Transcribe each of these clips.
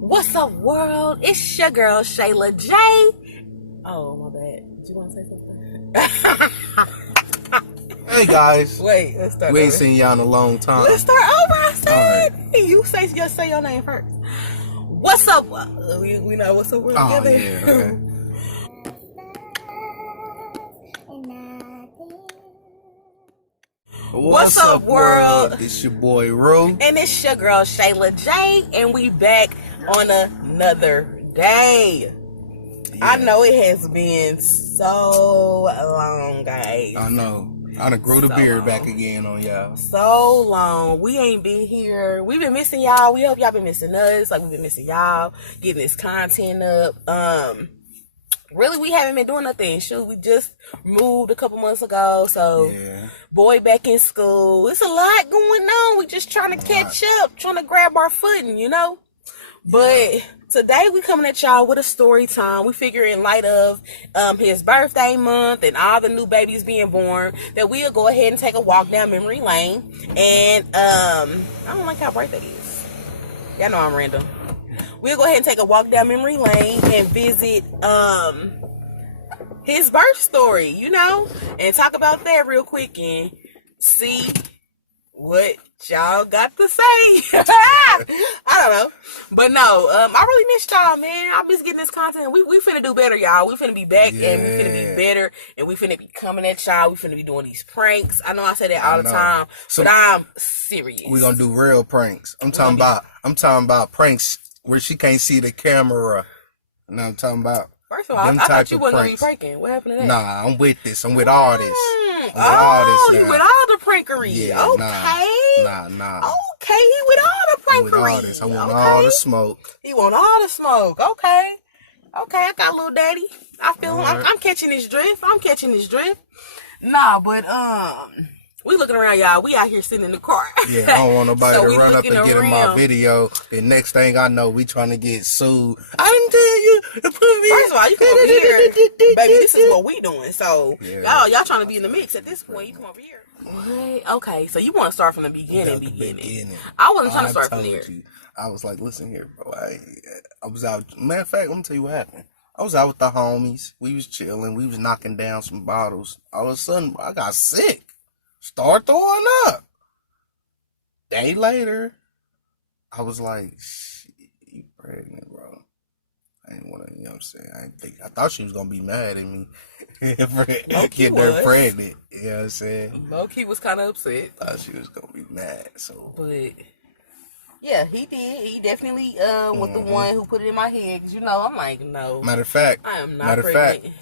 What's up, world? It's your girl, Shayla J. Oh, my bad. Did you want to say something? Hey, guys. Wait, let's start We over. ain't seen y'all in a long time. Let's start over. I said, Right. you just say your name first. What's up? We know what's up. We're together. Yeah, okay. What's up, world? It's your boy, Ru. And it's your girl, Shayla J. And we back on another day. Yeah. I know it has been so long, guys. I know. I done grew the beard back again on y'all. So long. We ain't been here. We've been missing y'all. We hope y'all been missing us. Like, we've been missing y'all. Getting this content up. Really, we haven't been doing nothing. Shoot, we just moved a couple months ago. So, Yeah. Boy back in school. It's a lot going on. We just trying to catch up. Trying to grab our footing, you know? But today we coming at y'all with a story time. We figure in light of his birthday month and all the new babies being born that we'll go ahead and take a walk down memory lane. And I don't like how bright that is. Y'all know I'm random. We'll go ahead and take a walk down memory lane and visit his birth story, you know, and talk about that real quick and see what y'all got to say. I don't know. But no, I really missed y'all, man. I miss getting this content. We finna do better, y'all. We finna be back and we finna be better and we finna be coming at y'all. We finna be doing these pranks. I know I say that all the time, so, but I'm serious. We gonna do real pranks. I'm talking about pranks where she can't see the camera. And I'm talking about. First of all, I thought you wasn't gonna be pranking. What happened to that? Nah, I'm with this. I'm with all this. You with all the prankery. Yeah, okay. Nah. Okay, he with all the prankery. With all this. I want all the smoke. He want all the smoke. Okay, I got a little daddy. I feel him. I'm catching his drift. Nah, but we looking around, y'all. We out here sitting in the car. Yeah, I don't want nobody to run up and get in my around. video. The next thing I know, we trying to get sued. I didn't tell you to put me. First of all, you come over here, baby. This is what we doing. So y'all trying to be in the mix at this point. You come over here. Okay, so you want to start from the beginning. I wasn't trying to start from there. I was like, listen here, bro. I was out. Matter of fact, let me tell you what happened. I was out with the homies. We was chilling. We was knocking down some bottles. All of a sudden, I got sick. Start throwing up. Day later, I was like, you pregnant, bro. I ain't want to, you know what I'm saying? I thought she was going to be mad at me. Getting her pregnant. You know what I'm saying? Low-key was kind of upset. Thought she was going to be mad, so. But, yeah, he did. He definitely was the one who put it in my head. Because, you know, I'm like, no. Matter of fact. I am not pregnant.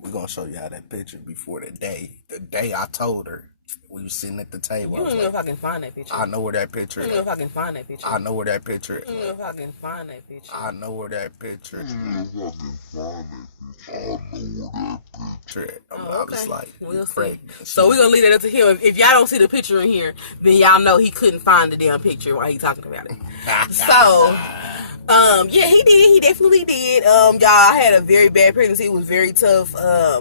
We're going to show y'all that picture before the day. The day I told her. We was sitting at the table. You don't even know if I can find that picture. I know where that picture is. You don't know if I can find that picture. I know where that picture is. You don't know if I can find that picture. I know where that picture is. I was like, we'll see. So we're going to leave that up to him. If y'all don't see the picture in here, then y'all know he couldn't find the damn picture while he talking about it. So, yeah, he did. He definitely did. Y'all, I had a very bad pregnancy. It was very tough.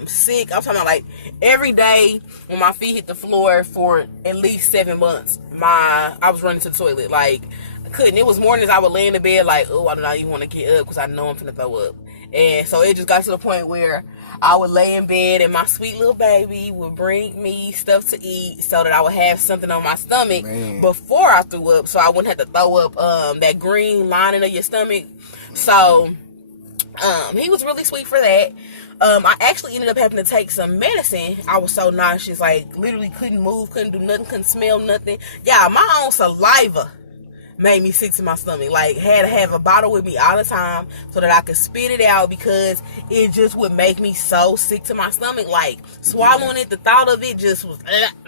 Sick. I'm talking about like every day when my feet hit the floor for at least 7 months, I was running to the toilet. Like, I couldn't. It was mornings I would lay in the bed like, oh, I do not even want to get up because I know I'm finna throw up. And so it just got to the point where I would lay in bed and my sweet little baby would bring me stuff to eat so that I would have something on my stomach before I threw up, so I wouldn't have to throw up that green lining of your stomach. So he was really sweet for that. I actually ended up having to take some medicine. I was so nauseous, like literally couldn't move, couldn't do nothing, couldn't smell nothing. Yeah, my own saliva made me sick to my stomach. Like, had to have a bottle with me all the time so that I could spit it out because it just would make me so sick to my stomach. Like, swallowing it, the thought of it just was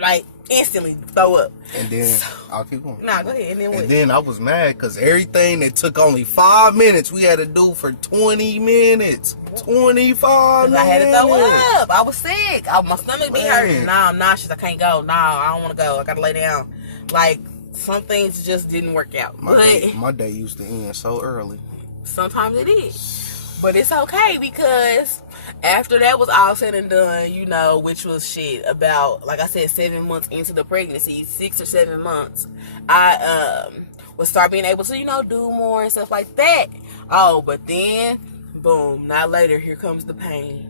like instantly throw up. And then I'll keep going. Nah, go ahead. And then I was mad because everything that took only 5 minutes we had to do for 20 minutes. 25 minutes. I had to throw up. I was sick. My stomach be hurting. Nah, I'm nauseous. I can't go. Nah, I don't want to go. I gotta lay down. Like, some things just didn't work out. My day used to end so early. Sometimes it is. But it's okay because after that was all said and done, you know, which was about, like I said, 7 months into the pregnancy, 6 or 7 months, I would start being able to, do more and stuff like that. Oh, but then, boom, not later, here comes the pain.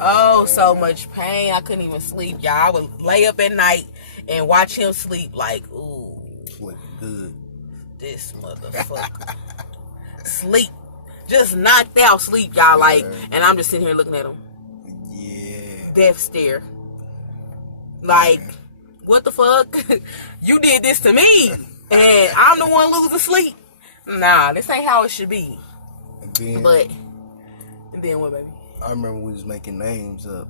Oh, so much pain. I couldn't even sleep, y'all. I would lay up at night and watch him sleep like, ooh. Sleep good. This motherfucker. Sleep. Just knocked out sleep, y'all. Like, and I'm just sitting here looking at him. Yeah. Death stare. Like, what the fuck? You did this to me. And I'm the one losing sleep. Nah, this ain't how it should be. And then what, baby? I remember we was making names up.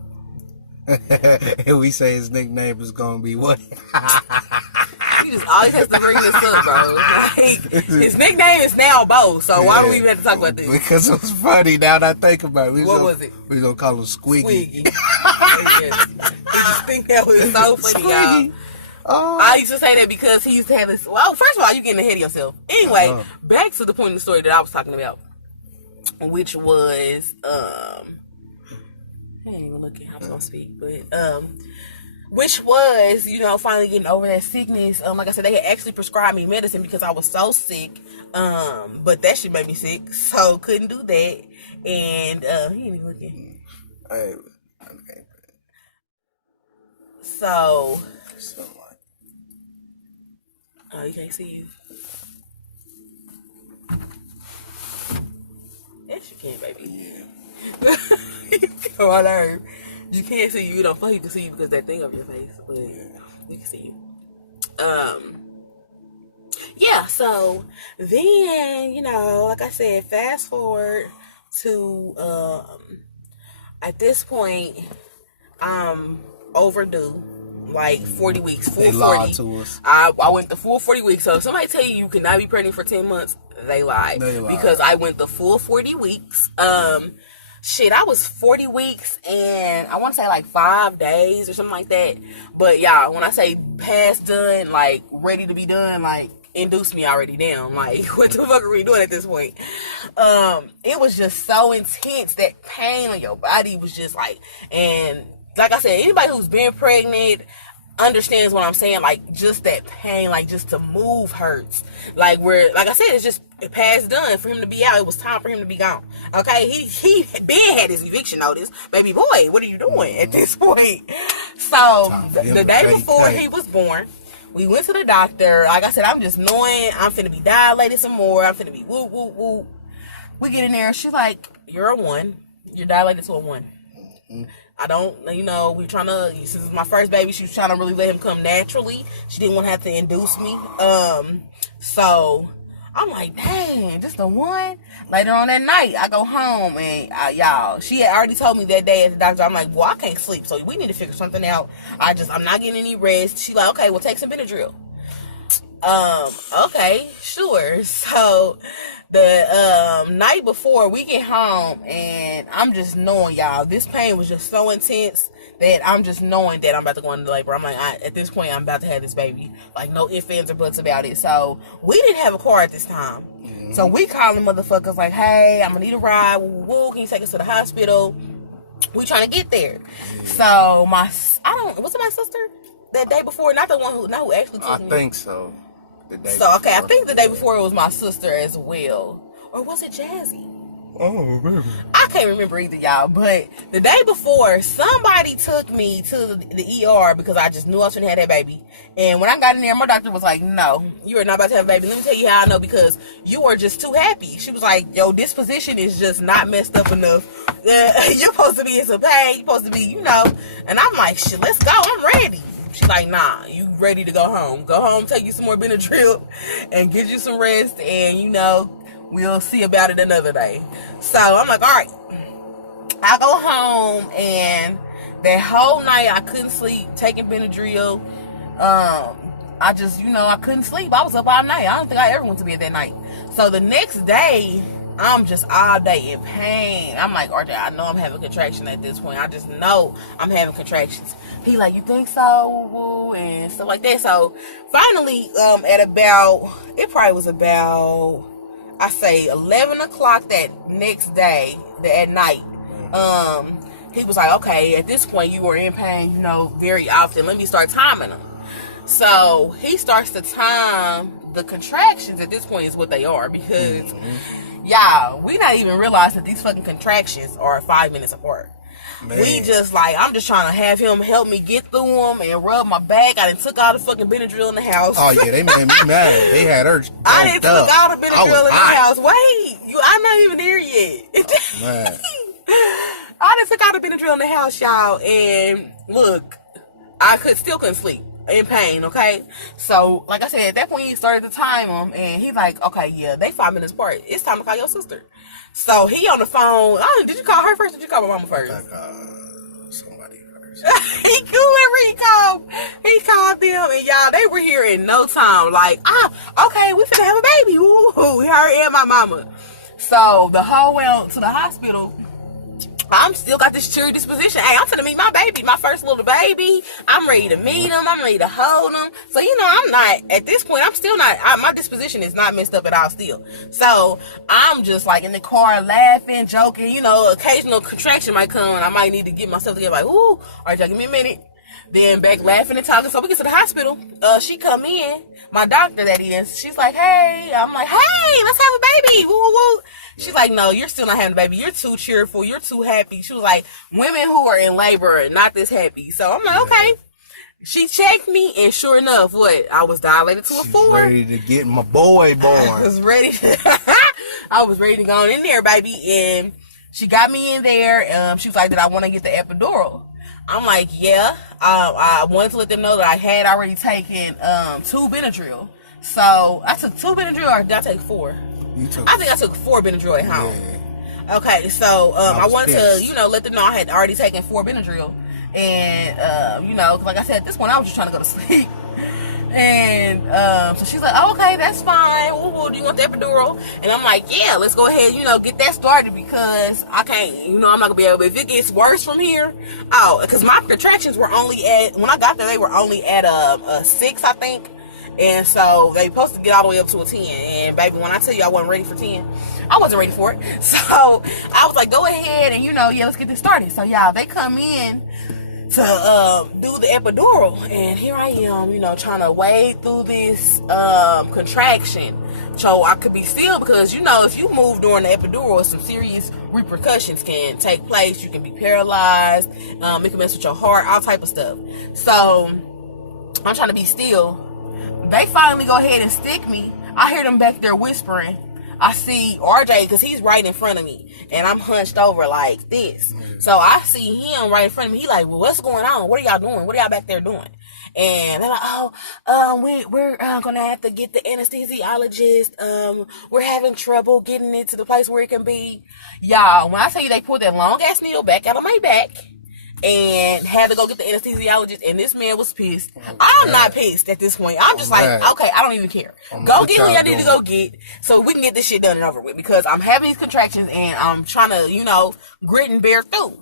And we say his nickname is gonna be what? He just always has to bring this up, bro. Like, his nickname is now Bo, so why do we even have to talk about this? Because it was funny now that I think about it. What was it? We gonna call him Squiggy. Squiggy. I just think that was so funny, y'all. I used to say that because he used to have this. Well, first of all, you getting ahead of yourself. Anyway, back to the point of the story that I was talking about, which was I ain't even looking. I was gonna speak, but which was finally getting over that sickness. Like I said, they had actually prescribed me medicine because I was so sick. But that shit made me sick, so couldn't do that. And he ain't even looking. Okay. So. Oh, you can't see you. Yes, you can, baby. Yeah. Come on, nerve. You can't see you. You don't fuck. You can see you because that thing over your face, but we can see you. Yeah. So then, like I said, fast forward to at this point, I'm overdue. Like 40 weeks, full they 40. Lied to us. I went the full 40 weeks. So if somebody tell you cannot be pregnant for 10 months, they lied. Because I went the full 40 weeks. I was 40 weeks and I want to say like 5 days or something like that. But y'all, when I say past done, like ready to be done, like induce me already down. Like, what the fuck are we doing at this point? It was just so intense. That pain on your body was just like, and like I said, anybody who's been pregnant understands what I'm saying. Like, just that pain, like, just to move hurts. Like, like I said, it's just past done for him to be out. It was time for him to be gone. Okay? He been had his eviction notice. Baby boy, what are you doing at this point? So, the day before he was born, we went to the doctor. Like I said, I'm just knowing I'm finna be dilated some more. I'm finna be whoop, whoop, whoop. We get in there. She's like, you're a 1. You're dilated to a 1. I don't, we trying to, since it's my first baby, she was trying to really let him come naturally. She didn't want to have to induce me. So I'm like, dang, just a 1? Later on that night, I go home and y'all, she had already told me that day at the doctor, I'm like, well, I can't sleep, so we need to figure something out. I'm not getting any rest. She like, okay, well, take some Benadryl. Okay, sure. So the night before we get home, and I'm just knowing, y'all, this pain was just so intense that I'm just knowing that I'm about to go into labor. I'm like, at this point, I'm about to have this baby. Like, no ifs, ands, or buts about it. So we didn't have a car at this time. So we calling motherfuckers like, hey, I'm gonna need a ride. Woo, can you take us to the hospital? We trying to get there. So was it my sister that day before? Not who actually took me. I think so. I think the day before it was my sister as well. Or was it Jazzy? Oh, baby. I can't remember either, y'all. But the day before, somebody took me to the ER because I just knew I was going to have that baby. And when I got in there, my doctor was like, no, you are not about to have a baby. Let me tell you how I know, because you are just too happy. She was like, yo, this position is just not messed up enough. You're supposed to be in some pain. You're supposed to be, And I'm like, shit, let's go. I'm ready. She's like, nah, you ready to go home. Go home, take you some more Benadryl, and get you some rest, and, we'll see about it another day. So, I'm like, all right. I go home, and that whole night, I couldn't sleep, taking Benadryl. I just, I couldn't sleep. I was up all night. I don't think I ever went to bed that night. So, the next day, I'm just all day in pain. I'm like, RJ, I know I'm having contractions at this point. I just know I'm having contractions. He like, you think so? Woo, and stuff like that. So finally, it probably was about, I say 11 o'clock that next day, at night. He was like, okay, at this point you were in pain, very often. Let me start timing them. So he starts to time the contractions at this point is what they are because, y'all, we not even realize that these fucking contractions are 5 minutes apart. Man. We just like, I'm just trying to have him help me get through them and rub my back. I done took all the fucking Benadryl in the house. Oh yeah, they made me mad. They had her. I done took all the Benadryl in the house. Wait, I'm not even there yet. Oh, man. I done took all the Benadryl in the house, y'all, and look, I still couldn't sleep. In pain, okay? So, like I said, at that point, he started to time him, and he's like, okay, yeah, they 5 minutes apart. It's time to call your sister. So, he on the phone. Did you call her first or did you call my mama first? I called somebody first. He called them, and y'all, they were here in no time. Like, okay, we finna have a baby. Ooh, her and my mama. So, the whole way to the hospital, I'm still got this cheery disposition. Hey, I'm finna meet my baby, my first little baby. I'm ready to meet him. I'm ready to hold him. So, I'm not, at this point, I'm still not, my disposition is not messed up at all still. So, I'm just like in the car laughing, joking, occasional contraction might come and I might need to get myself together like, ooh, all right, y'all give me a minute. Then back laughing and talking. So we get to the hospital. She come in, my doctor that is. She's like, hey. I'm like, hey, let's have a baby. Woo, woo, woo. She's like, no, you're still not having a baby. You're too cheerful. You're too happy. She was like, women who are in labor are not this happy. So I'm like, okay. She checked me, and sure enough, I was dilated to a 4. Ready to get my boy born. I was ready to go in there, baby. And she got me in there. She was like, did I want to get the epidural? I'm like, yeah. I wanted to let them know that I had already taken 2 Benadryl. So I took 2 Benadryl, or did I take 4? I think I took 4 Benadryl at home. Yeah. Okay, so I wanted to, let them know I had already taken 4 Benadryl. And, like I said, at this point, I was just trying to go to sleep. And so she's like, oh, okay, that's fine. Ooh, do you want the epidural? And I'm like, yeah, let's go ahead, get that started because I can't, I'm not going to be able, if it gets worse from here, because my contractions were only when I got there, they were only at a 6, I think. And so they supposed to get all the way up to a 10. And baby, when I tell you I wasn't ready for 10, I wasn't ready for it. So I was like, go ahead and, let's get this started. So y'all, they come in to do the epidural, and here I am, trying to wade through this contraction so I could be still, because if you move during the epidural, some serious repercussions can take place. You can be paralyzed, it can mess with your heart, all type of stuff. So I'm trying to be still. They finally go ahead and stick me. I hear them back there whispering. I see RJ, because he's right in front of me, and I'm hunched over like this. So I see him right in front of me. He like, well, what's going on? What are y'all doing? What are y'all back there doing? And they're like, we're gonna have to get the anesthesiologist. We're having trouble getting it to the place where it can be. Y'all, when I tell you they pulled that long ass needle back out of my back and had to go get the anesthesiologist, and this man was pissed. I'm not pissed at this point. I'm just like, okay, I don't even care. Go get what I need to go get so we can get this shit done and over with, because I'm having these contractions and I'm trying to, grit and bear through.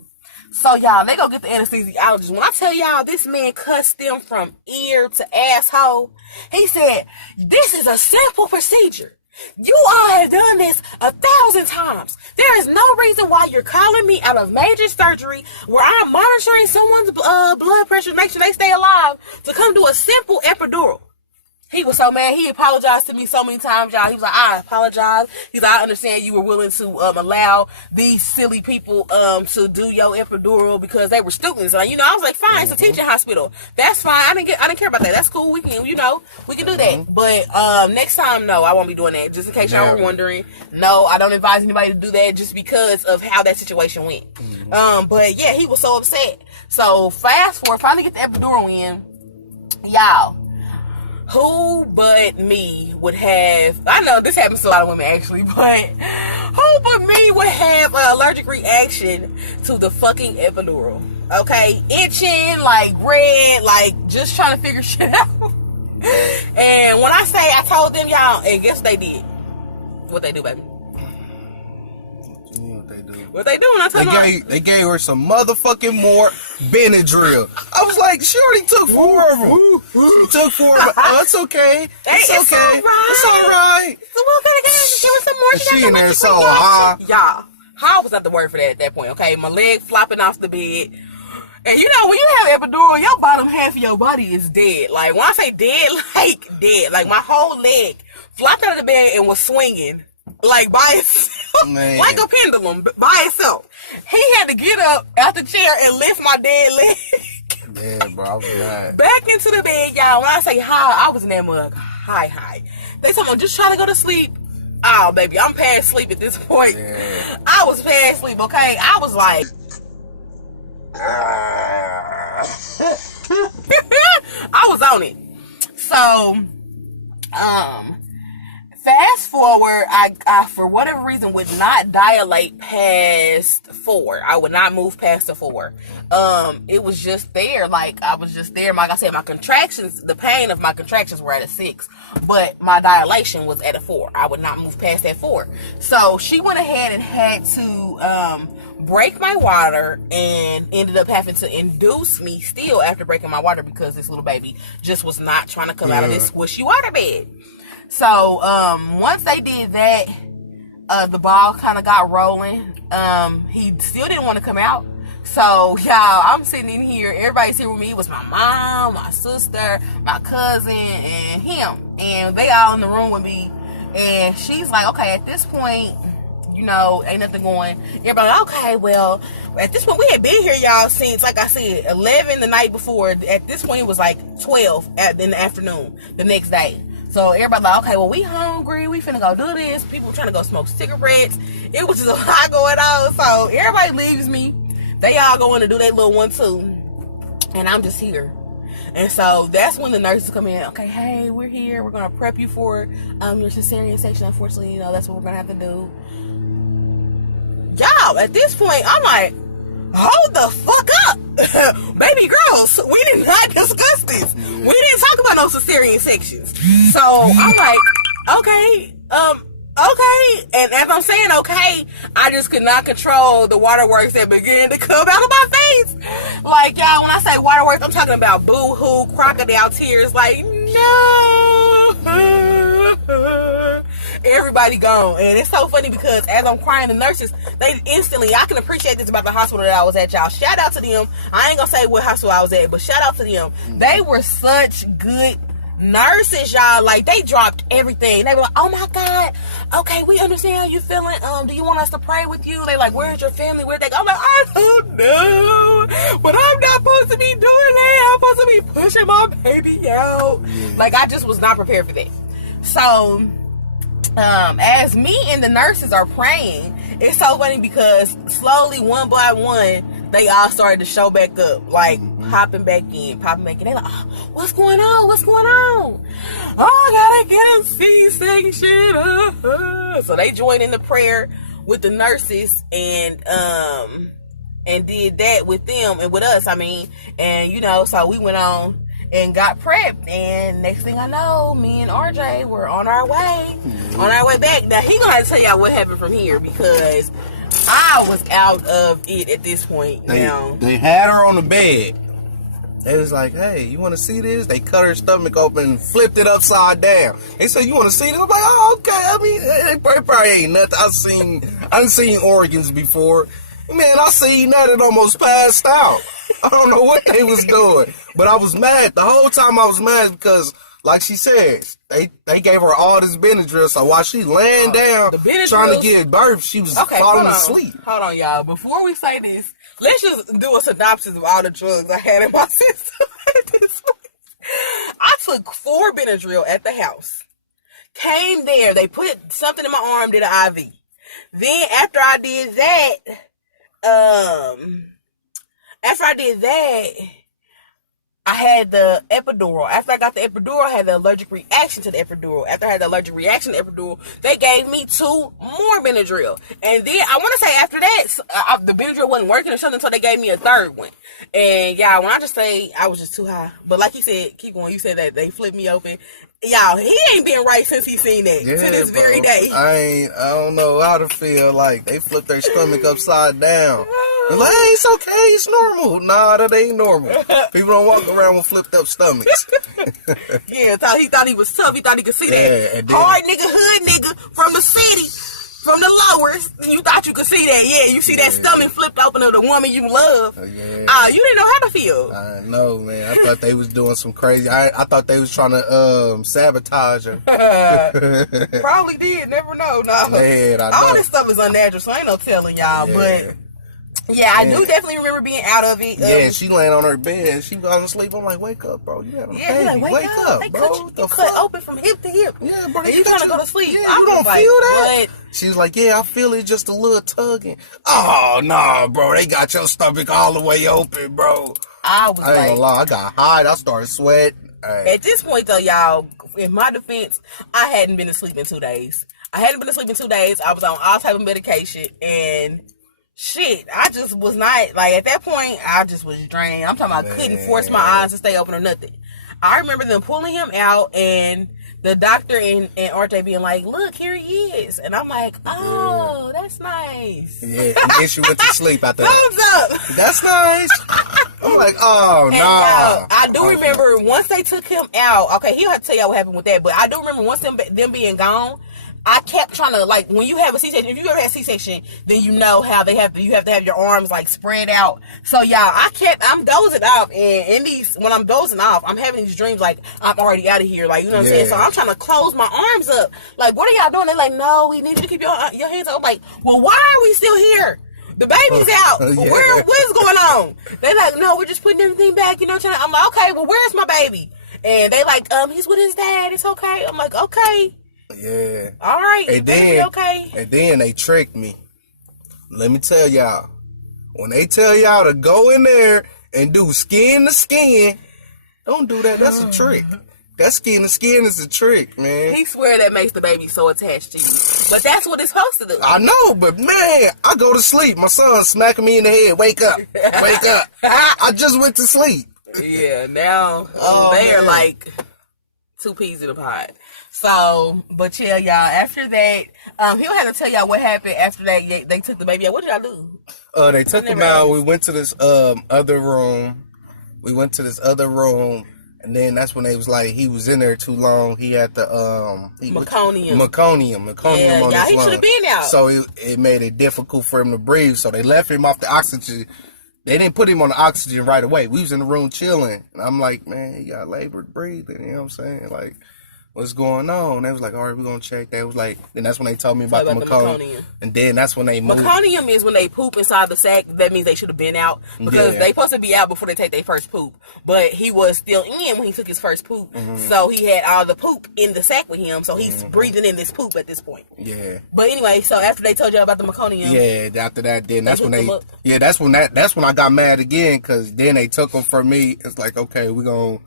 So y'all, they go get the anesthesiologist. When I tell y'all, this man cussed them from ear to asshole. He said, this is a simple procedure. You all have done this 1,000 times. There is no reason why you're calling me out of major surgery where I'm monitoring someone's blood pressure to make sure they stay alive to come do a simple epidural. He was so mad. He apologized to me so many times, y'all. He was like, I apologize. He's like, I understand you were willing to allow these silly people to do your epidural because they were students. And, I was like, fine, it's a teaching hospital. That's fine. I didn't care about that. That's cool. We can, we can do that. But next time, no, I won't be doing that. Just in case y'all were wondering. No, I don't advise anybody to do that just because of how that situation went. But yeah, he was so upset. So fast forward, finally get the epidural in. Y'all, who but me would have, I know this happens to a lot of women actually, but who but me would have an allergic reaction to the fucking epidural? Okay, itching, like red, like just trying to figure shit out. And when I say I told them, y'all, and guess they did. What they do, baby? What they do when I told them? They gave her some motherfucking more Benadryl. I was like, she already took 4 of them. She took 4 of them. Oh, it's okay. It's okay. It's all right. So what kind of guys? Give her some more. She in there so high. Y'all, high was not the word for that at that point, okay? My leg flopping off the bed. And you know, when you have epidural, your bottom half of your body is dead. Like, when I say dead, like dead. Like, my whole leg flopped out of the bed and was swinging. Like, by itself. Man. Like a pendulum, by itself. He had to get up out the chair and lift my dead leg. Yeah, bro, I was mad. Back into the bed, y'all. When I say hi, I was in that mug. Hi. They told me, just trying to go to sleep. Oh, baby, I'm past sleep at this point. Yeah. I was past sleep, okay? I was like... I was on it. So, fast forward, I for whatever reason would not dilate past 4. I would not move past the 4. It was just there. Like, I was just there. Like I said, my contractions, the pain of my contractions were at a 6, but my dilation was at a 4. I would not move past that 4. So she went ahead and had to break my water and ended up having to induce me still after breaking my water because this little baby just was not trying to come out of this squishy water bed. So, once they did that, the ball kind of got rolling. He still didn't want to come out. So, y'all, I'm sitting in here. Everybody's here with me. It was my mom, my sister, my cousin, and him. And they all in the room with me. And she's like, okay, at this point, you know, ain't nothing going. Everybody like, okay, well, at this point, we had been here, y'all, since, like I said, 11 the night before. At this point, it was like 12 in the afternoon the next day. So everybody like, okay, well, we hungry. We finna go do this. People trying to go smoke cigarettes. It was just a lot going on. So everybody leaves me. They all going to do their little 1-2. And I'm just here. And so that's when the nurses come in. Okay, hey, we're here. We're going to prep you for your cesarean section. Unfortunately, you know, that's what we're going to have to do. Y'all, at this point, I'm like, hold the fuck up. Baby girls, we did not discuss this. We didn't talk about no cesarean sections. So I'm like, okay. And as I'm saying okay, I just could not control the waterworks that began to come out of my face. Like, y'all, when I say waterworks, I'm talking about boo-hoo, crocodile tears. Like, no. Everybody gone. And it's so funny because as I'm crying, the nurses, they instantly, I can appreciate this about the hospital that I was at, y'all. Shout out to them. I ain't gonna say what hospital I was at, but shout out to them. They were such good nurses, y'all. Like, they dropped everything. They were like, oh my God, okay, we understand how you feeling. Do you want us to pray with you? They like, where's your family? Where'd they go? I'm like, I don't know, but I'm not supposed to be doing that. I'm supposed to be pushing my baby out. Like, I just was not prepared for that. So as me and the nurses are praying, it's so funny because slowly, one by one, they all started to show back up, like popping back in. They're like, oh, what's going on? What's going on? Oh, I gotta get a C-section. So they joined in the prayer with the nurses and did that with them and with us. I mean, and you know, so we went on and got prepped, and next thing I know, me and RJ were on our way back. Now he gonna have to tell y'all what happened from here because I was out of it at this point. They had her on the bed. They was like, hey, you want to see this? They cut her stomach open and flipped it upside down. They said, you want to see this? I'm like, oh, okay. I mean, it probably ain't nothing. I've seen organs before. Man, I seen that and almost passed out. I don't know what they was doing. But I was mad. The whole time I was mad because, like she said, they gave her all this Benadryl. So while she laying down trying to give birth, she was falling asleep. Hold on, y'all. Before we say this, let's just do a synopsis of all the drugs I had in my system at this point. I took 4 Benadryl at the house. Came there. They put something in my arm, did an IV. Then after I did that, I had the epidural. After I got the epidural, I had the allergic reaction to the epidural. After I had the allergic reaction to the epidural, they gave me 2 more Benadryl. And then, I want to say after that, the Benadryl wasn't working or something, so they gave me a 3rd one. And, y'all, when I just say I was just too high. But like you said, keep going, you said that they flipped me open. Y'all, he ain't been right since he seen that. To this very day. I don't know how to feel like they flipped their stomach upside down. It's like, hey, it's okay, it's normal. Nah, that ain't normal. People don't walk around with flipped up stomachs. Yeah, he thought he was tough. He thought he could see that. Yeah, hard nigga, hood nigga from the city, from the lowers. and you thought you could see that. Yeah, you see that stomach flipped open of the woman you love. Yeah. You didn't know how to feel. I know, man. I thought they was doing some crazy. I thought they was trying to sabotage her. Probably did. Never know. No. Man, I know. All this stuff is unnatural, so ain't no telling y'all. Yeah. But yeah, I do definitely remember being out of it. Yeah, she laying on her bed. She falling asleep. I'm like, wake up, bro. You having a baby. Like, wake up, they bro. cut open from hip to hip. Yeah, bro. And you trying to go to sleep. Yeah, you don't feel that? She was like, yeah, I feel it, just a little tugging. Oh, nah, bro. They got your stomach all the way open, bro. I ain't gonna lie. I got hot. I started sweating. Hey. At this point, though, y'all, in my defense, I hadn't been asleep in 2 days. I was on all type of medication, and shit, I just was not, like, at that point, I just was drained. I'm talking about I couldn't force my eyes to stay open or nothing. I remember them pulling him out, and the doctor and RJ being like, look, here he is. And I'm like, oh, that's nice. Yeah, and then she went to sleep after that. Thumbs up. That's nice. I'm like, oh, no. I do remember once they took him out, okay, he'll have to tell y'all what happened with that, but I do remember once them being gone, I kept trying to, like, when you have a C-section, if you ever had a C-section, then you know how you have to have your arms, like, spread out. So, y'all, I'm dozing off, and when I'm dozing off, I'm having these dreams, like, I'm already out of here, like, you know what I'm saying? So I'm trying to close my arms up. Like, what are y'all doing? They're like, no, we need you to keep your hands up. I'm like, well, why are we still here? The baby's out. What's going on? They're like, no, we're just putting everything back, you know what I'm saying? I'm like, okay, well, where's my baby? And they like, he's with his dad. It's okay. I'm like, okay. Yeah. All right. And then, okay. And then they tricked me. Let me tell y'all. When they tell y'all to go in there and do skin to skin, don't do that. That's a trick. That skin to skin is a trick, man. He swear that makes the baby so attached to you. But that's what it's supposed to do. I know, but man, I go to sleep. My son's smacking me in the head. Wake up. Wake up. I just went to sleep. Yeah, now they are like 2 peas in a pod. So, but yeah, y'all, after that, he'll have to tell y'all what happened after that. They took the baby out. What did y'all do? They took him out. We went to this other room. And then that's when they was like, he was in there too long. He had the meconium on his he should have been out. So it made it difficult for him to breathe. So they left him off the oxygen. They didn't put him on the oxygen right away. We was in the room chilling. And I'm like, man, he got labored breathing. You know what I'm saying? Like, what's going on? They was like, all right, we're going to check. They was like, then that's when they told me about the meconium. And then that's when they moved. Meconium is when they poop inside the sack. That means they should have been out because they supposed to be out before they take their first poop. But he was still in when he took his first poop. Mm-hmm. So he had all the poop in the sack with him. So he's breathing in this poop at this point. Yeah. But anyway, so after they told you about the meconium. Yeah, after that, then that's when that's when I got mad again because then they took him from me. It's like, okay, we're going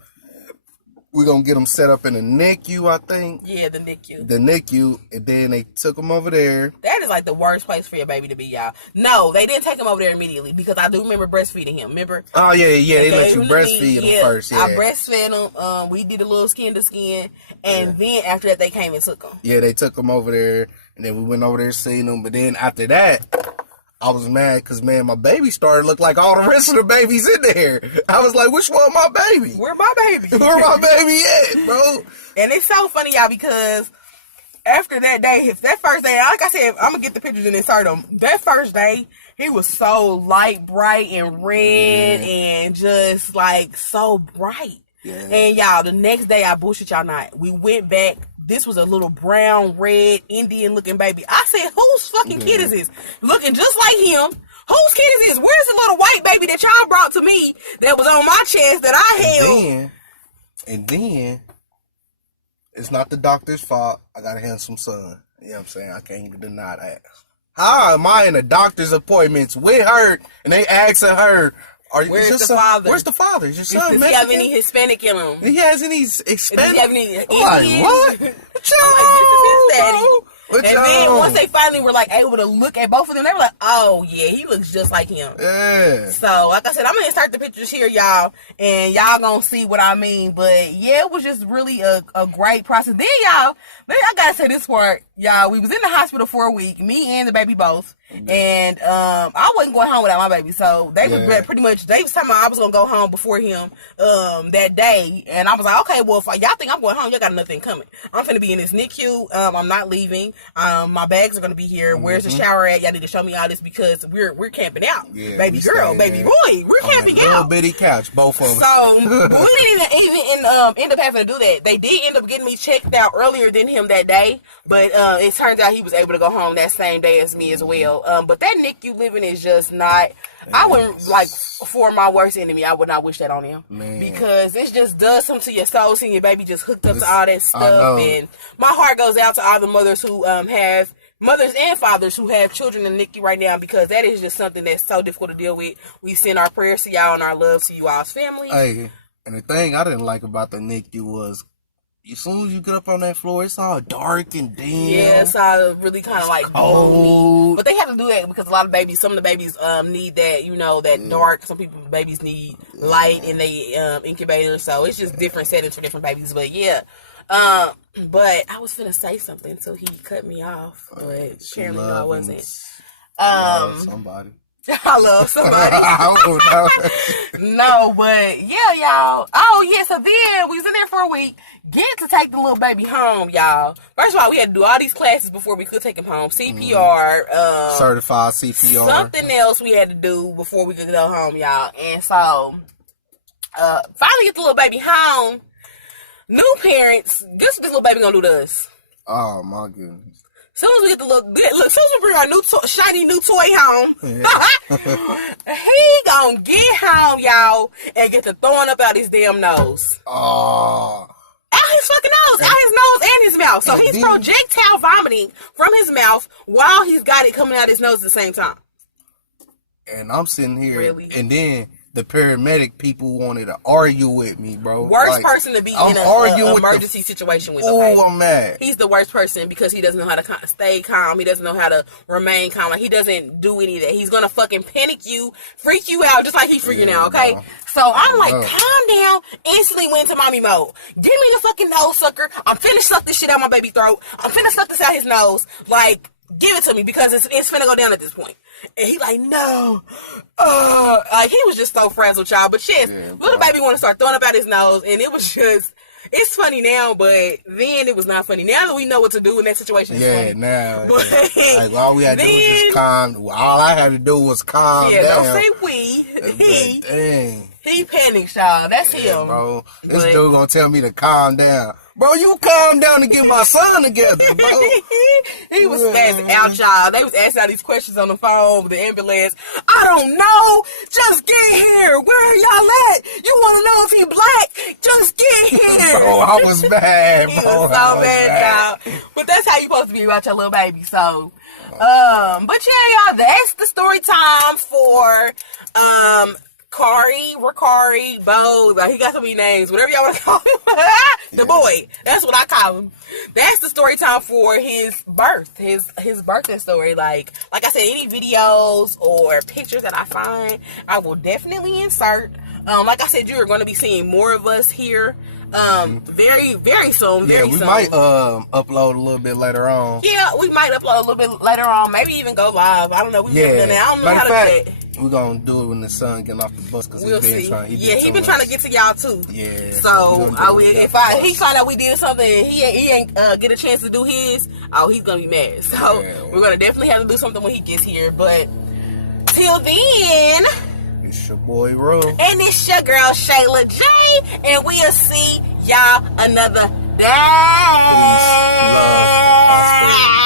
to get him set up in the NICU, I think. Yeah, the NICU. The NICU, and then they took him over there. That is like the worst place for your baby to be, y'all. No, they didn't take him over there immediately because I do remember breastfeeding him. Remember? Oh, yeah, they let you breastfeed him first, yeah. I breastfed him. We did a little skin to skin, and then after that, they came and took him. Yeah, they took him over there, and then we went over there seeing him, but then after that, I was mad because, man, my baby started to look like all the rest of the babies in there. I was like, which one my baby? Where my baby? Where my baby at, bro? And it's so funny, y'all, because after that day, that first day, like I said, I'm going to get the pictures and insert them. That first day, he was so light, bright, and red, and just, like, so bright. Yeah. And, y'all, the next day, I bullshit y'all not. We went back. This was a little brown, red, Indian-looking baby. I said, whose fucking kid is this? Looking just like him. Whose kid is this? Where's the little white baby that y'all brought to me that was on my chest that I held? And then, it's not the doctor's fault. I got a handsome son. You know what I'm saying? I can't even deny that. How am I in a doctor's appointments with her, and they asking her, where's the father? Where's the father? Is your son Does he have any Hispanic in him? He has any Hispanic? Does he have any Indian? Like, what? This is his daddy. And then once they finally were like able to look at both of them, they were like, oh yeah, he looks just like him. Yeah. So like I said, I'm gonna insert the pictures here, y'all, and y'all gonna see what I mean. But yeah, it was just really a great process. Then y'all, I gotta say this part, Y'all, we was in the hospital for a week, me and the baby both, and I wasn't going home without my baby, so they were pretty much, they was talking about I was going to go home before him that day, and I was like, okay, well, if y'all think I'm going home, y'all got nothing coming. I'm finna be in this NICU, I'm not leaving, my bags are going to be here, where's the shower at? Y'all need to show me all this because we're camping out. Baby girl, baby boy, we're camping out. Little bitty couch, both of us. So, we didn't even end up having to do that. They did end up getting me checked out earlier than him that day, but it turns out he was able to go home that same day as me as well. But that NICU living is just not, I wouldn't, like, for my worst enemy, I would not wish that on him. Man. Because it just does something to your soul, seeing your baby just hooked up to all that stuff. And my heart goes out to all the mothers who have, mothers and fathers who have children in NICU right now, because that is just something that's so difficult to deal with. We send our prayers to y'all and our love to you all's families. Hey, and the thing I didn't like about the NICU was, as soon as you get up on that floor, it's all dark and dim. Yeah, it's all really kind of like gloomy. But they have to do that because a lot of babies, some of the babies need that, that dark. Some babies need light in the incubator. So it's just different settings for different babies. But yeah. But I was finna say something until he cut me off. But apparently no, I wasn't. Somebody. I love somebody. No, but yeah, y'all. Oh, yeah, so then we was in there for a week. Get to take the little baby home, y'all. First of all, we had to do all these classes before we could take him home. CPR. Certified CPR. Something else we had to do before we could go home, y'all. And so, finally get the little baby home. New parents, guess what this little baby gonna do to us? Oh, my goodness. Soon as we get the soon as we bring our shiny new toy home, he gonna get home, y'all, and get to throwing up out his damn nose. Oh. Out his fucking nose, out his nose and his mouth. So he's projectile vomiting from his mouth while he's got it coming out his nose at the same time. And I'm sitting here, and then the paramedic people wanted to argue with me, bro. Worst person to be in an emergency situation with. Okay? I'm mad. He's the worst person because he doesn't know how to stay calm. He doesn't know how to remain calm. Like, he doesn't do any of that. He's gonna fucking panic you, freak you out, just like he's freaking out. Okay. No. So I'm like, calm down. Instantly went into mommy mode. Give me the fucking nose sucker. I'm finna suck this shit out my baby throat. I'm finna suck this out his nose. Like, give it to me because it's finna go down at this point. And he like, no. Like, he was just so frazzled, child. But shit, little baby want to start throwing up out his nose. And it was just, it's funny now, but then it was not funny. Now that we know what to do in that situation, it's funny. Now. But, like, all we had to do was just calm. All I had to do was calm down. Don't say we. Dang. He panicked, y'all. That's him. Bro. This dude gonna tell me to calm down. Bro, you calm down and get my son together, bro. He was spazzing out, y'all. They was asking all these questions on the phone with the ambulance. I don't know. Just get here. Where are y'all at? You want to know if he black? Just get here. Bro, I was mad, bro. He was so mad, y'all. But that's how you supposed to be about your little baby, so. But yeah, y'all, that's the story time for, Ricari, Bo, like, he got so many names, whatever y'all want to call him. The boy, that's what I call him. That's the story time for his birth, his birthday story. Like I said, any videos or pictures that I find, I will definitely insert. Like I said, you're going to be seeing more of us here. Very, very soon. We might upload a little bit later on. Yeah, we might upload a little bit later on. Maybe even go live. I don't know. We've never done that. I don't know how to do that. We're gonna do it when the son getting off the bus because he's been trying to get to y'all too. Yeah. So if he find out we did something and he ain't get a chance to do his, he's gonna be mad. So we're gonna definitely have to do something when he gets here. But till then, it's your boy Ro. And it's your girl Shayla J. And we'll see y'all another day. Peace, love, prosperity.